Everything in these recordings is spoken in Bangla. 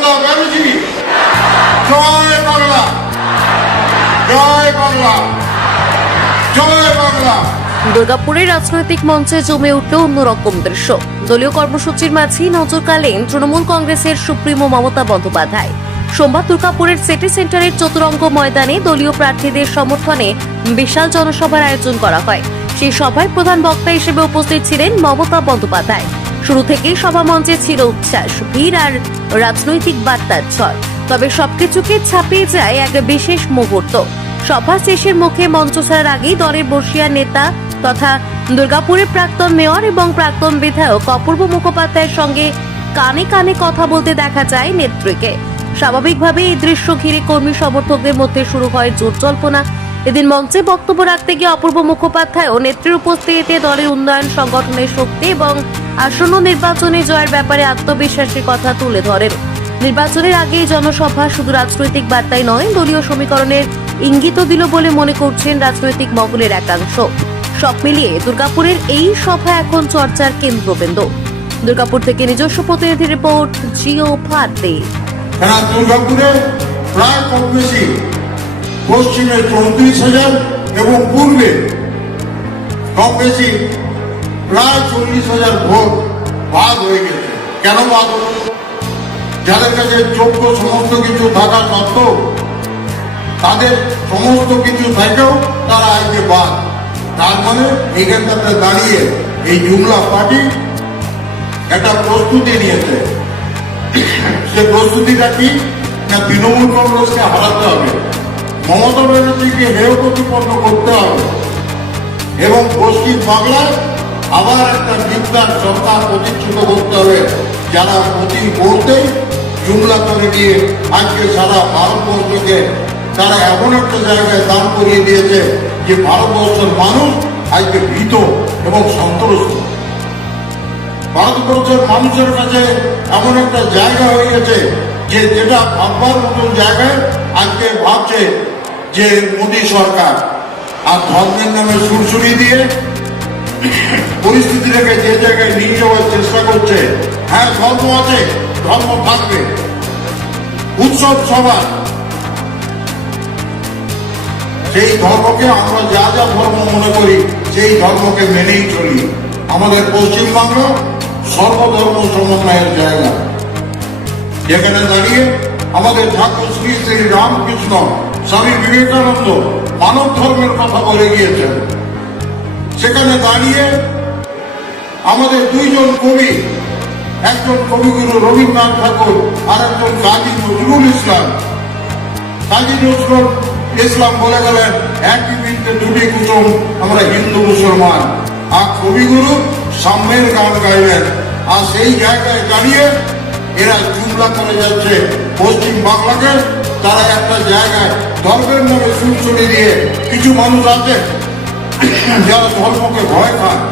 মমতা ব্যানার্জি জয় বাংলা, জয় বাংলা, জয় বাংলা। দুর্গাপুরের রাজনৈতিক মঞ্চে জমে উঠল অন্যরকম দৃশ্য। দলীয় কর্মসূচির মাঝেই নজর কাড়লেন তৃণমূল কংগ্রেসের সুপ্রিমো মমতা বন্দ্যোপাধ্যায়। সোমবার দুর্গাপুরের সিটি সেন্টারের চতুরঙ্গ ময়দানে দলীয় প্রার্থীদের সমর্থনে বিশাল জনসভার আয়োজন করা হয়। সেই সভায় প্রধান বক্তা হিসেবে উপস্থিত ছিলেন মমতা বন্দ্যোপাধ্যায়। শুরু থেকেই সভা মঞ্চে ছিল উচ্ছ্বাস, ভিড় আর রাজনৈতিক বার্তার ঝড়। তবে সবকিছুকে ছাপিয়ে যায় এক বিশেষ মুহূর্ত। সভা শেষের মুখে মঞ্চ ছাড়ার আগেই দলের বর্ষিয়া নেতা তথা দুর্গাপুরের প্রাক্তন মেয়র এবং প্রাক্তন বিধায়ক অপূর্ব মুখোপাধ্যায়ের সঙ্গে কানে কানে কথা বলতে দেখা যায় নেত্রীকে। স্বাভাবিকভাবে এই দৃশ্য ঘিরে কর্মী সমর্থকদের মধ্যে শুরু হয় জোর জল্পনা। এদিন মঞ্চে বক্তব্য রাখতে গিয়ে অপূর্ব মুখোপাধ্যায় ও নেত্রীর উপস্থিতিতে দলের উন্নয়ন, সংগঠনের শক্তি এবং আসন্ন নির্বাচনে জয়ের ব্যাপারে আত্মবিশ্বাসের কথা তুলে ধরেন। নির্বাচনের আগে জনসভা শুধু রাজনৈতিক বার্তাই নয়, দলীয় সমীকরণের ইঙ্গিতও দিল বলে মনে করছেন রাজনৈতিক মহলের একাংশ। সব মিলিয়ে দুর্গাপুরের এই সভা এখন চর্চার কেন্দ্রবিন্দু। দুর্গাপুর থেকে নিজস্ব প্রতিনিধি রিপোর্ট, জিও ভারতী। দুর্গাপুরে প্রায় কম বেশি পশ্চিমে 34,000 এবং পূর্বে কম বেশি প্রায় 40,000 ভোট বাদ হয়ে গেছে। কেন বাদ হল? যাদের কাছে যোগ্য সমস্ত কিছু থাকা সত্ত্বেও, তাদের সমস্ত কিছু থেকেও তারা আজকে বাদ। তার মানে এখানটাতে দাঁড়িয়ে এই জুমলা পার্টি একটা প্রস্তুতি নিয়েছে। সে প্রস্তুতিটা কি? না, তৃণমূল কংগ্রেসকে হারাতে হবে, মমতা ব্যানার্জিকে হেয় প্রতিপন্ন করতে হবে এবং পশ্চিম বাংলায় আবার একটা বিদ্যার সরকার প্রতিষ্ঠিত করতে হবে, যারা প্রতি মুহূর্তেই জুমলা করে দিয়ে আজকে সারা ভারতবর্ষকে তারা এমন একটা জায়গায় দান করিয়ে দিয়েছে যে ভারতবর্ষের মানুষ আজকে ভীত এবং সন্ত্রস্ত। ভারতবর্ষের মানুষের কাছে এমন একটা জায়গা হয়ে গেছে যে যেটা ভাববার মতন জায়গায় আজকে ভাবছে যে মোদী সরকার। আর ধর্মের নামে সুরসুরি দিয়ে পরিস্থিতিটাকে যে জায়গায় নিয়ে যাওয়ার চেষ্টা করছে। হ্যাঁ, ধর্ম আছে, ধর্ম থাকবে, উৎসব সবার, সেই ধর্মকে আমরা যা যা ধর্ম মনে করি সেই ধর্মকে মেনেই চলি। আমাদের পশ্চিমবঙ্গ সর্বধর্ম সমন্বয়ের জায়গা, যেখানে দাঁড়িয়ে আমাদের ঠাকুর শ্রী শ্রী রামকৃষ্ণ, স্বামী বিবেকানন্দ মানব ধর্মের কথা বলে গিয়েছেন। সেখানে দাঁড়িয়ে আমাদের দুইজন কবি, একজন কবিগুরু রবীন্দ্রনাথ ঠাকুর আর একজন কাজী নজরুল ইসলাম। কাজী নজরুল ইসলাম বলে গেলেন, একই বৃত্তে দুটি কুসুম, আমরা হিন্দু মুসলমান। আর কবিগুরু সাম্যের গান গাইলেন। আর সেই জায়গায় দাঁড়িয়ে এরা জুমলা করে যাচ্ছে পশ্চিম বাংলাকে। তারা একটা জায়গায় ধর্মের নামে সুরসুরি দিয়ে, কিছু মানুষ আছে যারা ধর্মকে ভয় খায়,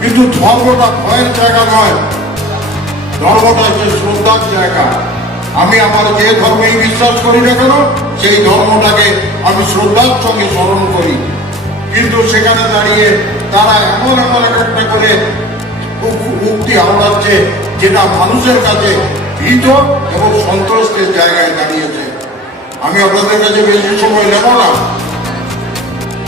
কিন্তু ধর্মটা ভয়ের জায়গা নয়, ধর্মটা হচ্ছে শ্রদ্ধার জায়গা। আমি আমার যে ধর্মেই বিশ্বাস করি না কেন, সেই ধর্মটাকে আমি শ্রদ্ধার সঙ্গে স্মরণ করি। কিন্তু সেখানে দাঁড়িয়ে তারা এমন এমন একটা করে উক্তি আওড়াচ্ছে যেটা মানুষের কাছে ভীত এবং সন্ত্রস্তের জায়গায় দাঁড়িয়েছে। আমি আপনাদের কাছে বেশি সময় নেব না,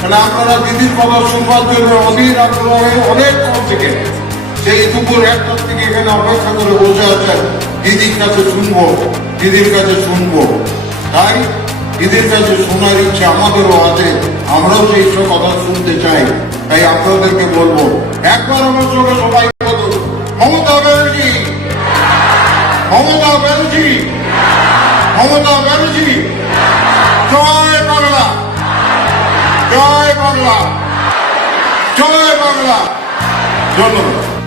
কেন আপনারা দিদির কথা শুনবার জন্য অধীর আগ্রহে অনেক কম থেকে সেই দুপুর 1টার থেকে এখানে অপেক্ষা করে বসে আছেন। দিদির কাছে শুনবো, দিদির কাছে শুনবো। তাই দিদির কাছে শোনার ইচ্ছে আমাদেরও আছে, আমরাও সেই সব কথা শুনতে চাই। তাই আপনাদেরকে বলবো, একবার আমার সঙ্গে সবাই বলুন, মমতা ব্যানার্জি, মমতা ব্যানার্জি, মমতা ব্যানার্জি, জয় বাংলা, জয় বাংলা, জয় বাংলা। ধন্যবাদ।